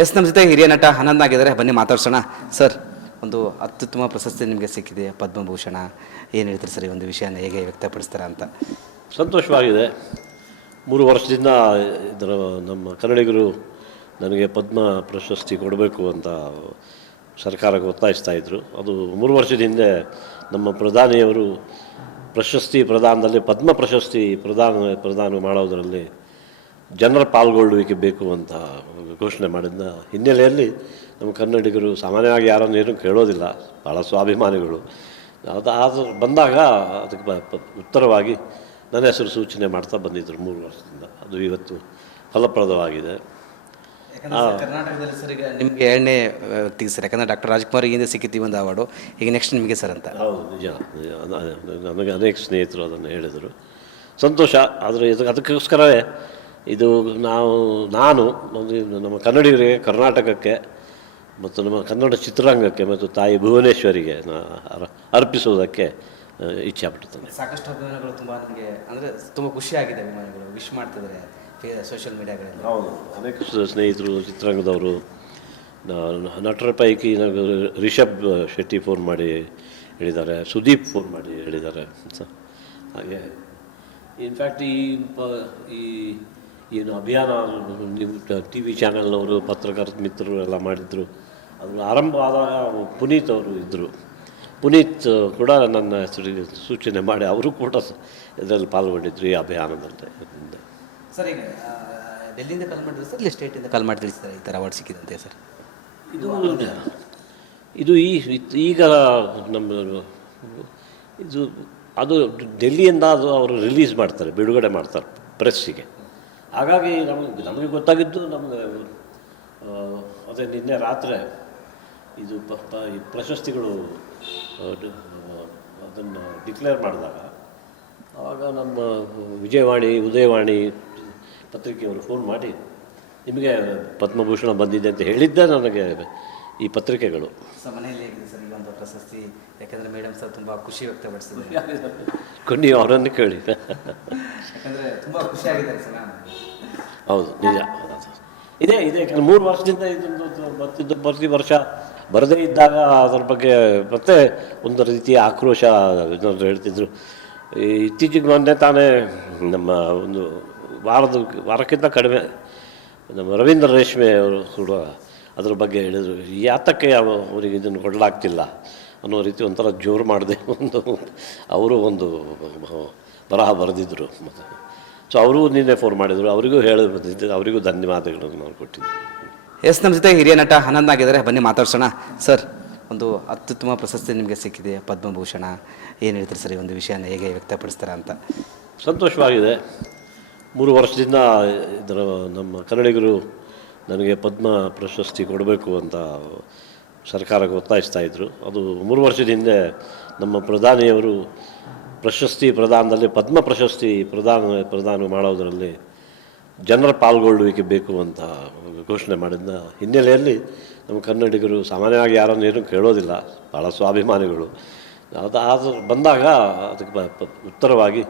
S, ನಮ್ಮ ಜೊತೆ ಹಿರಿಯ ನಟ ಆನಂದ್ ಆಗಿದ್ದಾರೆ. ಬನ್ನಿ ಮಾತಾಡ್ಸೋಣ. ಸರ್, ಒಂದು ಅತ್ಯುತ್ತಮ ಪ್ರಶಸ್ತಿ ನಿಮಗೆ ಸಿಕ್ಕಿದೆ, ಪದ್ಮಭೂಷಣ. ಏನು ಹೇಳ್ತೀರಿ ಸರ್, ಈ ಒಂದು ವಿಷಯನ ಹೇಗೆ ವ್ಯಕ್ತಪಡಿಸ್ತಾರೆ ಅಂತ? ಸಂತೋಷವಾಗಿದೆ. 3 ವರ್ಷದಿಂದ ಇದರ ನಮ್ಮ ಕನ್ನಡಿಗರು ನನಗೆ ಪದ್ಮ ಪ್ರಶಸ್ತಿ ಕೊಡಬೇಕು ಅಂತ ಸರ್ಕಾರಕ್ಕೆ ಒತ್ತಾಯಿಸ್ತಾಯಿದ್ರು. ಅದು 3 ವರ್ಷದ ಹಿಂದೆ ನಮ್ಮ ಪ್ರಧಾನಿಯವರು ಪ್ರಶಸ್ತಿ ಪ್ರದಾನದಲ್ಲಿ ಪದ್ಮ ಪ್ರಶಸ್ತಿ ಪ್ರದಾನ ಮಾಡೋದರಲ್ಲಿ ಜನರ ಪಾಲ್ಗೊಳ್ಳುವಿಕೆ ಬೇಕು ಅಂತ ಘೋಷಣೆ ಮಾಡಿದ ಹಿನ್ನೆಲೆಯಲ್ಲಿ ನಮ್ಮ ಕನ್ನಡಿಗರು ಸಾಮಾನ್ಯವಾಗಿ ಯಾರನ್ನು ಏನೂ ಕೇಳೋದಿಲ್ಲ, ಭಾಳ ಸ್ವಾಭಿಮಾನಿಗಳು. ಅದು ಬಂದಾಗ ಅದಕ್ಕೆ ಉತ್ತರವಾಗಿ ನನ್ನ ಹೆಸರು ಸೂಚನೆ ಮಾಡ್ತಾ ಬಂದಿದ್ದರು 3 ವರ್ಷದಿಂದ. ಅದು ಇವತ್ತು ಫಲಪ್ರದವಾಗಿದೆ. ಕರ್ನಾಟಕದಲ್ಲಿ ಸರ್ ಈಗ ನಿಮಗೆ 2ನೇ ವ್ಯಕ್ತಿಗೆ ಸರ್, ಯಾಕಂದರೆ ಡಾಕ್ಟರ್ ರಾಜ್ಕುಮಾರ್ ಹಿಂದೆ ಸಿಕ್ಕಿದ್ದೀವಿ ಒಂದು ಅವಾರ್ಡು, ಈಗ ನೆಕ್ಸ್ಟ್ ನಿಮಗೆ ಸರ್ ಅಂತ. ಹೌದು, ನಿಜ. ನನಗೆ ಅನೇಕ ಸ್ನೇಹಿತರು ಅದನ್ನು ಹೇಳಿದರು. ಸಂತೋಷ. ಆದರೆ ಅದಕ್ಕೋಸ್ಕರವೇ ಇದು ನಾನು ನಮ್ಮ ಕನ್ನಡಿಗರಿಗೆ, ಕರ್ನಾಟಕಕ್ಕೆ ಮತ್ತು ನಮ್ಮ ಕನ್ನಡ ಚಿತ್ರರಂಗಕ್ಕೆ ಮತ್ತು ತಾಯಿ ಭುವನೇಶ್ವರಿಗೆ ಅರ್ಪಿಸುವುದಕ್ಕೆ ಇಚ್ಛೆಪಡ್ತೇನೆ. ಸಾಕಷ್ಟು ಅಭಿಮಾನಿಗಳು ತುಂಬ ನನಗೆ ಅಂದರೆ ತುಂಬ ಖುಷಿಯಾಗಿದೆ, ಅಭಿಮಾನಿಗಳು ವಿಶ್ ಮಾಡ್ತಿದ್ದಾರೆ ಸೋಷಿಯಲ್ ಮೀಡಿಯಾಗಳಲ್ಲಿ. ಹೌದು, ಅನೇಕ ಸ್ನೇಹಿತರು ಚಿತ್ರರಂಗದವರು. ನಟರ ಪೈಕಿ ರಿಷಬ್ ಶೆಟ್ಟಿ ಫೋನ್ ಮಾಡಿ ಹೇಳಿದ್ದಾರೆ, ಸುದೀಪ್ ಫೋನ್ ಮಾಡಿ ಹೇಳಿದ್ದಾರೆ. ಹಾಗೆ ಇನ್ಫ್ಯಾಕ್ಟ್ ಈ ಏನು ಅಭಿಯಾನ ನೀವು ಟಿ ವಿ ಚಾನಲ್ನವರು, ಪತ್ರಕರ್ತ ಮಿತ್ರರು ಎಲ್ಲ ಮಾಡಿದರು. ಅದು ಆರಂಭ ಆದಾಗ ಪುನೀತ್ ಅವರು ಇದ್ದರು. ಪುನೀತ್ ಕೂಡ ನನ್ನ ಹೆಸರಿಗೆ ಸೂಚನೆ ಮಾಡಿ ಅವರು ಕೂಡ ಇದರಲ್ಲಿ ಪಾಲ್ಗೊಂಡಿದ್ರು, ಈ ಅಭಿಯಾನದಲ್ಲಿ. ಸರ್, ಈಗ ಡೆಲ್ಲಿಯಿಂದ ಕಾಲ್ ಮಾಡಿದ್ರು ಸರ್, ಇಲ್ಲಿ ಸ್ಟೇಟಿಂದ ಕಾಲ್ ಮಾಡಿ ತಿಳಿಸ್ತಾರೆ ಈ ಥರ ಅವಾರ್ಡ್ ಸಿಕ್ಕಿದಂತೆ ಸರ್? ಇದು ಈಗ ನಮ್ಮ ಅದು ಡೆಲ್ಲಿಯಿಂದ ಅವರು ರಿಲೀಸ್ ಮಾಡ್ತಾರೆ, ಬಿಡುಗಡೆ ಮಾಡ್ತಾರೆ ಪ್ರೆಸ್ಸಿಗೆ. ಹಾಗಾಗಿ ನಮಗೆ ಗೊತ್ತಾಗಿದ್ದು ಅದೇ ನಿನ್ನೆ ರಾತ್ರಿ ಇದು ಈ ಪ್ರಶಸ್ತಿಗಳು ಅದನ್ನು ಡಿಕ್ಲೇರ್ ಮಾಡಿದಾಗ ಆವಾಗ ನಮ್ಮ ವಿಜಯವಾಣಿ, ಉದಯವಾಣಿ ಪತ್ರಿಕೆಯವರು ಫೋನ್ ಮಾಡಿ ನಿಮಗೆ ಪದ್ಮಭೂಷಣ ಬಂದಿದೆ ಅಂತ ಹೇಳಿದ್ದೆ ನನಗೆ ಈ ಪತ್ರಿಕೆಗಳು. ಮನೆಯಲ್ಲಿ ಹೇಗಿದೆ ಸರ್ ಈಗ ಒಂದು ಪ್ರಶಸ್ತಿ? ಯಾಕಂದರೆ ಮೇಡಮ್ ಸರ್ ತುಂಬ ಖುಷಿ ವ್ಯಕ್ತಪಡಿಸಿದ್ದಾರೆ. ನೀವು ಅವರನ್ನು ಕೇಳಿ. ಯಾಕಂದರೆ ತುಂಬ ಖುಷಿಯಾಗಿದ್ದಾರೆ ಸರ್. ಹೌದು, ನಿಜ. ಇದೇ 3 ವರ್ಷದಿಂದ ಇದೊಂದು ಪ್ರತಿ ವರ್ಷ ಬರದೇ ಇದ್ದಾಗ ಅದರ ಬಗ್ಗೆ ಮತ್ತೆ ಒಂದು ರೀತಿಯ ಆಕ್ರೋಶ ಹೇಳ್ತಿದ್ರು. ಇತ್ತೀಚೆಗೆ ಮೊನ್ನೆ ತಾನೇ ನಮ್ಮ ಒಂದು ವಾರಕ್ಕಿಂತ ಕಡಿಮೆ ನಮ್ಮ ರವೀಂದ್ರ ರೇಷ್ಮೆ ಅವರು ಕೂಡ ಅದ್ರ ಬಗ್ಗೆ ಹೇಳಿದರು. ಯಾತಕ್ಕೆ ಅವರಿಗೆ ಇದನ್ನು ಕೊಡಲಾಗ್ತಿಲ್ಲ ಅನ್ನೋ ರೀತಿ ಒಂಥರ ಜೋರು ಮಾಡದೆ ಅವರು ಒಂದು ಬರಹ ಬರೆದಿದ್ದರು. ಮತ್ತು ಸೊ ಅವರು ನಿನ್ನೆ ಫೋನ್ ಮಾಡಿದರು, ಅವರಿಗೂ ಬಂದಿದ್ದೆ, ಅವರಿಗೂ ಧನ್ಯವಾದಗಳನ್ನು ನಾವು ಕೊಟ್ಟಿದ್ದೆ. ಎಸ್, ನಮ್ಮ ಜೊತೆ ಹಿರಿಯ ನಟ ಆನಂದ್ ಆಗಿದ್ದಾರೆ. ಬನ್ನಿ ಮಾತಾಡ್ಸೋಣ. ಸರ್, ಒಂದು ಅತ್ಯುತ್ತಮ ಪ್ರಶಸ್ತಿ ನಿಮಗೆ ಸಿಕ್ಕಿದೆ, ಪದ್ಮಭೂಷಣ. ಏನು ಹೇಳ್ತೀರಿ ಸರ್, ಈ ಒಂದು ವಿಷಯನ ಹೇಗೆ ವ್ಯಕ್ತಪಡಿಸ್ತಾರೆ ಅಂತ? ಸಂತೋಷವಾಗಿದೆ. 3 ವರ್ಷದಿಂದ ಇದರ ನಮ್ಮ ಕನ್ನಡಿಗರು ನನಗೆ ಪದ್ಮ ಪ್ರಶಸ್ತಿ ಕೊಡಬೇಕು ಅಂತ ಸರ್ಕಾರಕ್ಕೆ ಒತ್ತಾಯಿಸ್ತಾಯಿದ್ರು. ಅದು 3 ವರ್ಷದ ಹಿಂದೆ ನಮ್ಮ ಪ್ರಧಾನಿಯವರು ಪ್ರಶಸ್ತಿ ಪ್ರದಾನದಲ್ಲಿ ಪದ್ಮ ಪ್ರಶಸ್ತಿ ಪ್ರದಾನ ಮಾಡೋದರಲ್ಲಿ ಜನರ ಪಾಲ್ಗೊಳ್ಳುವಿಕೆ ಬೇಕು ಅಂತ ಘೋಷಣೆ ಮಾಡಿದ ಹಿನ್ನೆಲೆಯಲ್ಲಿ ನಮ್ಮ ಕನ್ನಡಿಗರು ಸಾಮಾನ್ಯವಾಗಿ ಯಾರನ್ನು ಏನೂ ಕೇಳೋದಿಲ್ಲ, ಭಾಳ ಸ್ವಾಭಿಮಾನಿಗಳು. ಅದು ಬಂದಾಗ ಅದಕ್ಕೆ ಉತ್ತರವಾಗಿ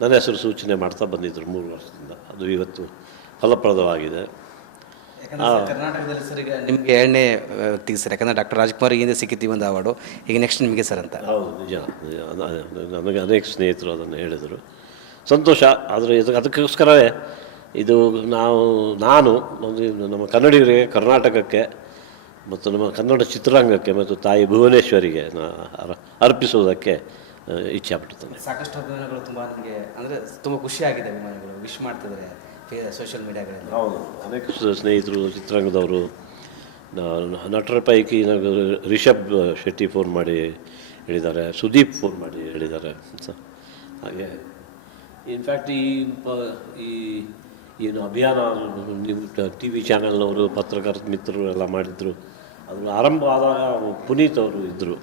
ನನ್ನ ಹೆಸರು ಸೂಚನೆ ಮಾಡ್ತಾ ಬಂದಿದ್ದರು 3 ವರ್ಷದಿಂದ. ಅದು ಇವತ್ತು ಫಲಪ್ರದವಾಗಿದೆ. ಕರ್ನಾಟಕದಲ್ಲಿ ಸರ್ ಈಗ ನಿಮಗೆ 2ನೇ ವ್ಯಕ್ತಿಗೆ ಸರ್, ಯಾಕಂದರೆ ಡಾಕ್ಟರ್ ರಾಜ್ಕುಮಾರ್ ಹಿಂದೆ ಸಿಕ್ಕಿದ್ದೀವಿ ಒಂದು ಅವಾರ್ಡು, ಈಗ ನೆಕ್ಸ್ಟ್ ನಿಮಗೆ ಸರ್ ಅಂತ. ಹೌದು, ನಿಜ. ನನಗೆ ಅನೇಕ ಸ್ನೇಹಿತರು ಅದನ್ನು ಹೇಳಿದರು. ಸಂತೋಷ. ಆದರೆ ಅದಕ್ಕೋಸ್ಕರವೇ ಇದು ನಾನು ನಮ್ಮ ಕನ್ನಡಿಗರಿಗೆ, ಕರ್ನಾಟಕಕ್ಕೆ ಮತ್ತು ನಮ್ಮ ಕನ್ನಡ ಚಿತ್ರರಂಗಕ್ಕೆ ಮತ್ತು ತಾಯಿ ಭುವನೇಶ್ವರಿಗೆ ಅರ್ಪಿಸುವುದಕ್ಕೆ ಇಚ್ಛೆಪಡ್ತೇನೆ. ಸಾಕಷ್ಟು ಅಭಿಮಾನಿಗಳು ತುಂಬ ನನಗೆ ಅಂದರೆ ತುಂಬ ಖುಷಿಯಾಗಿದೆ, ಅಭಿಮಾನಿಗಳು ವಿಶ್ ಮಾಡ್ತಿದ್ದಾರೆ ಸೋಷಿಯಲ್ ಮೀಡಿಯಾಗಳಲ್ಲಿ. ಹೌದು, ಅನೇಕ ಸ್ನೇಹಿತರು ಚಿತ್ರರಂಗದವರು. ನಟರ ಪೈಕಿ ರಿಷಬ್ ಶೆಟ್ಟಿ ಫೋನ್ ಮಾಡಿ ಹೇಳಿದ್ದಾರೆ, ಸುದೀಪ್ ಫೋನ್ ಮಾಡಿ ಹೇಳಿದ್ದಾರೆ. ಹಾಗೆ ಇನ್ಫ್ಯಾಕ್ಟ್ ಈ ಏನು ಅಭಿಯಾನ ನೀವು ಟಿ ವಿ ಚಾನಲ್ನವರು, ಪತ್ರಕರ್ತ ಮಿತ್ರರು ಎಲ್ಲ ಮಾಡಿದರು. ಅದು ಆರಂಭ ಆದಾಗ ಪುನೀತ್ ಅವರು ಇದ್ದರು.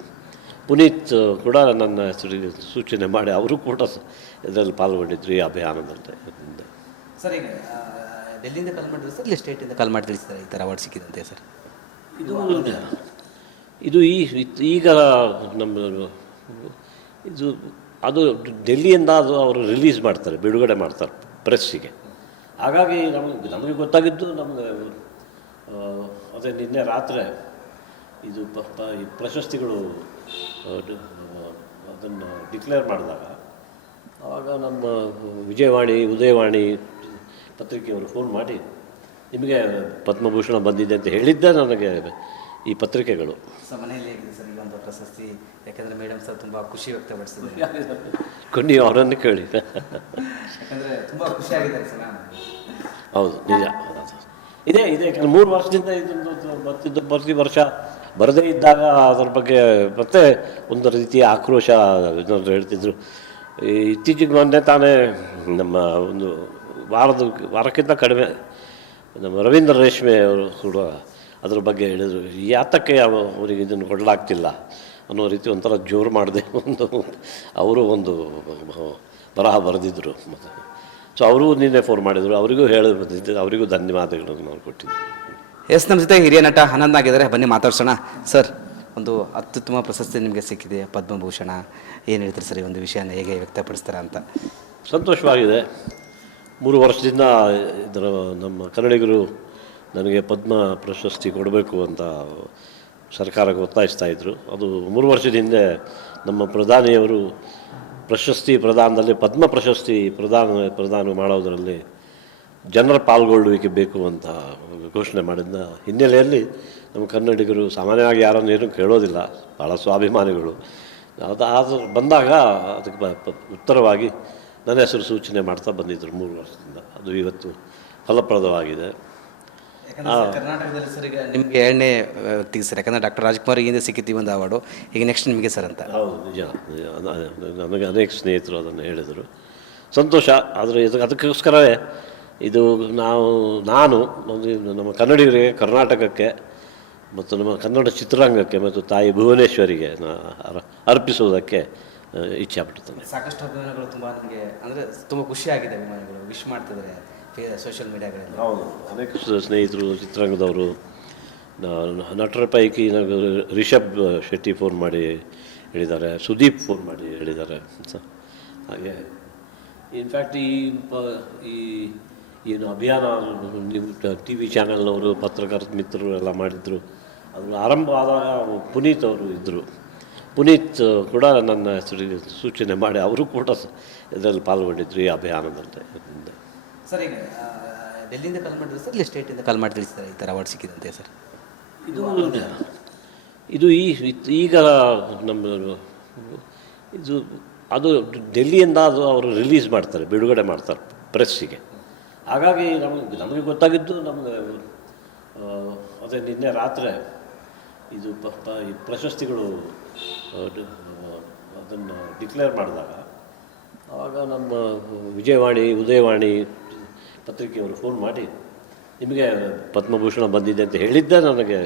ಪುನೀತ್ ಕೂಡ ನನ್ನ ಹೆಸರಿಗೆ ಸೂಚನೆ ಮಾಡಿ ಅವರು ಕೂಡ ಇದರಲ್ಲಿ ಪಾಲ್ಗೊಂಡಿದ್ರು, ಈ ಅಭಿಯಾನದಲ್ಲಿ. ಸರ್, ಈಗ ಡೆಲ್ಲಿಯಿಂದ ಕಾಲ್ ಮಾಡಿದ್ರು ಸರ್, ಇಲ್ಲಿ ಸ್ಟೇಟಿಂದ ಕಾಲ್ ಮಾಡಿ ತಿಳಿಸ್ತಾರೆ ಈ ಥರ ಅವಾರ್ಡ್ ಸಿಕ್ಕಿದಂತೆ ಸರ್? ಇದು ಈಗ ನಮ್ಮ ಅದು ಡೆಲ್ಲಿಯಿಂದ ಅವರು ರಿಲೀಸ್ ಮಾಡ್ತಾರೆ, ಬಿಡುಗಡೆ ಮಾಡ್ತಾರೆ ಪ್ರೆಸ್ಸಿಗೆ. ಹಾಗಾಗಿ ನಮಗೆ ಗೊತ್ತಾಗಿದ್ದು ಅದೇ ನಿನ್ನೆ ರಾತ್ರಿ ಇದು ಈ ಪ್ರಶಸ್ತಿಗಳು ಅದನ್ನು ಡಿಕ್ಲೇರ್ ಮಾಡಿದಾಗ ಆವಾಗ ನಮ್ಮ ವಿಜಯವಾಣಿ ಉದಯವಾಣಿ ಪತ್ರಿಕೆಯವರು ಫೋನ್ ಮಾಡಿ ನಿಮಗೆ ಪದ್ಮಭೂಷಣ ಬಂದಿದೆ ಅಂತ ಹೇಳಿದ್ದೆ ನನಗೆ ಈ ಪತ್ರಿಕೆಗಳು. ಸೊ ಮನೆಯಲ್ಲಿ ಹೇಗಿದೆ ಸರ್ ಈ ಒಂದು ಪ್ರಶಸ್ತಿ? ಯಾಕಂದರೆ ಮೇಡಮ್ ಸರ್ ತುಂಬ ಖುಷಿ ವ್ಯಕ್ತಪಡಿಸಿದ್ದಾರೆ. ಕೊನ್ನಿ ಅವರನ್ನು ಕೇಳಿ. ಯಾಕಂದರೆ ತುಂಬ ಖುಷಿಯಾಗಿದ್ದಾರೆ ಸರ್. ಹೌದು, ನಿಜ. ಇದೆ ಯಾಕಂದರೆ 3 ವರ್ಷದಿಂದ ಇದೊಂದು ಪ್ರತಿ ವರ್ಷ ಬರದೇ ಇದ್ದಾಗ ಅದರ ಬಗ್ಗೆ ಮತ್ತೆ ಒಂದು ರೀತಿಯ ಆಕ್ರೋಶ ಏನಾದರೂ ಹೇಳ್ತಿದ್ರು. ಇತ್ತೀಚೆಗೆ ಮೊನ್ನೆ ತಾನೇ ನಮ್ಮ ಒಂದು ವಾರಕ್ಕಿಂತ ಕಡಿಮೆ ನಮ್ಮ ರವೀಂದ್ರ ರೇಷ್ಮೆ ಅವರು ಕೂಡ ಅದ್ರ ಬಗ್ಗೆ ಹೇಳಿದರು. ಯಾತಕ್ಕೆ ಅವರಿಗೆ ಇದನ್ನು ಕೊಡಲಾಗ್ತಿಲ್ಲ ಅನ್ನೋ ರೀತಿ ಒಂಥರ ಜೋರು ಮಾಡದೆ ಅವರು ಒಂದು ಬರಹ ಬರೆದಿದ್ದರು. ಮತ್ತು ಸೊ ಅವರು ನಿನ್ನೆ ಫೋನ್ ಮಾಡಿದರು, ಅವರಿಗೂ ಹೇಳಿ ಬಂದಿದ್ದೆ, ಅವರಿಗೂ ಧನ್ಯವಾದಗಳನ್ನು ನಾವು ಕೊಟ್ಟಿದ್ದೆ. ಎಸ್, ನಮ್ಮ ಜೊತೆ ಹಿರಿಯ ನಟ ಆನಂದ್ ಆಗಿದ್ದಾರೆ, ಬನ್ನಿ ಮಾತಾಡ್ಸೋಣ. ಸರ್, ಒಂದು ಅತ್ಯುತ್ತಮ ಪ್ರಶಸ್ತಿ ನಿಮಗೆ ಸಿಕ್ಕಿದೆ, ಪದ್ಮಭೂಷಣ. ಏನು ಹೇಳ್ತೀರಿ ಸರ್ ಈ ಒಂದು ವಿಷಯನ ಹೇಗೆ ವ್ಯಕ್ತಪಡಿಸ್ತಾರ ಅಂತ? ಸಂತೋಷವಾಗಿದೆ. 3 ವರ್ಷದಿಂದ ಇದರ ನಮ್ಮ ಕನ್ನಡಿಗರು ನನಗೆ ಪದ್ಮ ಪ್ರಶಸ್ತಿ ಕೊಡಬೇಕು ಅಂತ ಸರ್ಕಾರಕ್ಕೆ ಒತ್ತಾಯಿಸ್ತಾಯಿದ್ರು. ಅದು 3 ವರ್ಷದ ಹಿಂದೆ ನಮ್ಮ ಪ್ರಧಾನಿಯವರು ಪ್ರಶಸ್ತಿ ಪ್ರದಾನದಲ್ಲಿ ಪದ್ಮ ಪ್ರಶಸ್ತಿ ಪ್ರದಾನ ಮಾಡೋದರಲ್ಲಿ ಜನರ ಪಾಲ್ಗೊಳ್ಳುವಿಕೆ ಬೇಕು ಅಂತ ಘೋಷಣೆ ಮಾಡಿದ ಹಿನ್ನೆಲೆಯಲ್ಲಿ ನಮ್ಮ ಕನ್ನಡಿಗರು ಸಾಮಾನ್ಯವಾಗಿ ಯಾರನ್ನು ಏನೂ ಕೇಳೋದಿಲ್ಲ, ಭಾಳ ಸ್ವಾಭಿಮಾನಿಗಳು. ಅದು ಬಂದಾಗ ಅದಕ್ಕೆ ಉತ್ತರವಾಗಿ ನನ್ನ ಹೆಸರು ಸೂಚನೆ ಮಾಡ್ತಾ ಬಂದಿದ್ದರು 3 ವರ್ಷದಿಂದ. ಅದು ಇವತ್ತು ಫಲಪ್ರದವಾಗಿದೆ. ಕರ್ನಾಟಕದಲ್ಲಿ ಸರ್ ಈಗ ನಿಮಗೆ 2ನೇ ವ್ಯಕ್ತಿಗೆ ಸರ್, ಯಾಕಂದರೆ ಡಾಕ್ಟರ್ ರಾಜ್ಕುಮಾರ್ ಹಿಂದೆ ಸಿಕ್ಕಿದ್ದೀವಿ ಒಂದು ಅವಾರ್ಡು, ಈಗ ನೆಕ್ಸ್ಟ್ ನಿಮಗೆ ಸರ್ ಅಂತ. ಹೌದು, ನಿಜ. ನನಗೆ ಅನೇಕ ಸ್ನೇಹಿತರು ಅದನ್ನು ಹೇಳಿದರು. ಸಂತೋಷ. ಆದರೆ ಅದಕ್ಕೋಸ್ಕರವೇ ಇದು ನಾನು ನಮ್ಮ ಕನ್ನಡಿಗರಿಗೆ, ಕರ್ನಾಟಕಕ್ಕೆ ಮತ್ತು ನಮ್ಮ ಕನ್ನಡ ಚಿತ್ರರಂಗಕ್ಕೆ ಮತ್ತು ತಾಯಿ ಭುವನೇಶ್ವರಿಗೆ ಅರ್ಪಿಸುವುದಕ್ಕೆ ಇಚ್ಛೆಪಡ್ತೇನೆ. ಸಾಕಷ್ಟು ಅಭಿಮಾನಿಗಳು ತುಂಬ ನನಗೆ ಅಂದರೆ ತುಂಬ ಖುಷಿಯಾಗಿದೆ, ಅಭಿಮಾನಿಗಳು ವಿಶ್ ಮಾಡ್ತಿದ್ದಾರೆ ಸೋಷಿಯಲ್ ಮೀಡಿಯಾಗಳಲ್ಲಿ. ಹೌದು, ಅನೇಕ ಸ್ನೇಹಿತರು ಚಿತ್ರರಂಗದವರು. ನಟರ ಪೈಕಿ ನನಗೆ ರಿಷಬ್ ಶೆಟ್ಟಿ ಫೋನ್ ಮಾಡಿ ಹೇಳಿದ್ದಾರೆ, ಸುದೀಪ್ ಫೋನ್ ಮಾಡಿ ಹೇಳಿದ್ದಾರೆ. ಹಾಗೆ ಇನ್ಫ್ಯಾಕ್ಟ್ ಈ ಏನು ಅಭಿಯಾನ ನೀವು TV ಚಾನಲ್ನವರು, ಪತ್ರಕರ್ತ ಮಿತ್ರರು ಎಲ್ಲ ಮಾಡಿದರು. ಅದು ಆರಂಭ ಆದಾಗ ಪುನೀತ್ ಅವರು ಇದ್ದರು. ಪುನೀತ್ ಕೂಡ ನನ್ನ ಹೆಸರಿಗೆ ಸೂಚನೆ ಮಾಡಿ ಅವರು ಕೂಡ ಇದರಲ್ಲಿ ಪಾಲ್ಗೊಂಡಿದ್ರು ಈ ಅಭಿಯಾನದಲ್ಲಿ. ಸರ್, ಈಗ ಡೆಲ್ಲಿಯಿಂದ ಕಾಲ್ ಮಾಡಿದ್ರು ಸರ್, ಇಲ್ಲಿ ಸ್ಟೇಟಿಂದ ಕಾಲ್ ಮಾಡಿ ತಿಳಿಸಿದ್ದಾರೆ ಈ ಥರ ಅವಾರ್ಡ್ ಸಿಕ್ಕಿದಂತೆ ಸರ್? ಇದು ಈಗ ನಮ್ಮ ಅದು ಡೆಲ್ಲಿಯಿಂದ ಅವರು ರಿಲೀಸ್ ಮಾಡ್ತಾರೆ, ಬಿಡುಗಡೆ ಮಾಡ್ತಾರೆ ಪ್ರೆಸ್ಸಿಗೆ. ಹಾಗಾಗಿ ನಮಗೆ ಗೊತ್ತಾಗಿದ್ದು ಅದೇ ನಿನ್ನೆ ರಾತ್ರಿ ಇದು ಈ ಪ್ರಶಸ್ತಿಗಳು ಅದನ್ನು ಡಿಕ್ಲೇರ್ ಮಾಡಿದಾಗ ಆವಾಗ ನಮ್ಮ ವಿಜಯವಾಣಿ ಉದಯವಾಣಿ ಪತ್ರಿಕೆಯವರು ಫೋನ್ ಮಾಡಿ ನಿಮಗೆ ಪದ್ಮಭೂಷಣ ಬಂದಿದೆ ಅಂತ ಹೇಳಿದ್ದೆ ನನಗೆ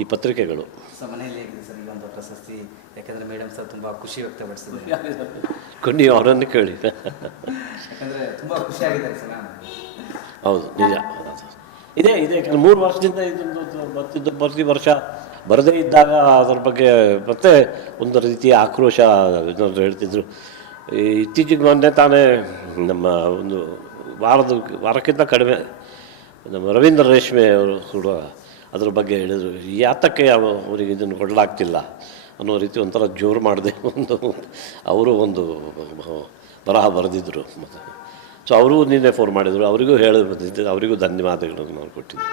ಈ ಪತ್ರಿಕೆಗಳು. ಸೊ ಮನೆಯಲ್ಲಿ ಹೇಗಿದೆ ಸರ್ ಈ ಒಂದು ಪ್ರಶಸ್ತಿ? ಯಾಕಂದರೆ ಮೇಡಮ್ ಸರ್ ತುಂಬ ಖುಷಿ ವ್ಯಕ್ತಪಡಿಸಿದ್ದಾರೆ. ಕೊನ್ನಿ ಅವರನ್ನು ಕೇಳಿ. ಯಾಕಂದರೆ ತುಂಬ ಖುಷಿಯಾಗಿದ್ದಾರೆ ಸರ್. ಹೌದು, ನಿಜ. ಇದೆ ಯಾಕಂದರೆ 3 ವರ್ಷದಿಂದ ಇದೊಂದು ಪ್ರತಿ ವರ್ಷ ಬರದೇ ಇದ್ದಾಗ ಅದರ ಬಗ್ಗೆ ಮತ್ತೆ ಒಂದು ರೀತಿಯ ಆಕ್ರೋಶ ಏನಾದರೂ ಹೇಳ್ತಿದ್ರು. ಇತ್ತೀಚೆಗೆ ಮೊನ್ನೆ ತಾನೇ ನಮ್ಮ ಒಂದು ವಾರಕ್ಕಿಂತ ಕಡಿಮೆ ನಮ್ಮ ರವೀಂದ್ರ ರೇಷ್ಮೆ ಅವರು ಕೂಡ ಅದ್ರ ಬಗ್ಗೆ ಹೇಳಿದರು. ಯಾತಕ್ಕೆ ಅವರಿಗೆ ಇದನ್ನು ಕೊಡಲಾಗ್ತಿಲ್ಲ ಅನ್ನೋ ರೀತಿ ಒಂಥರ ಜೋರು ಮಾಡದೆ ಅವರು ಒಂದು ಬರಹ ಬರೆದಿದ್ದರು. ಮತ್ತು ಸೊ ಅವರು ನಿನ್ನೆ ಫೋನ್ ಮಾಡಿದರು, ಅವರಿಗೂ ಹೇಳಿ ಬಂದಿದ್ದೆ, ಅವರಿಗೂ ಧನ್ಯವಾದಗಳನ್ನು ನಾವು ಕೊಟ್ಟಿದ್ದೆ.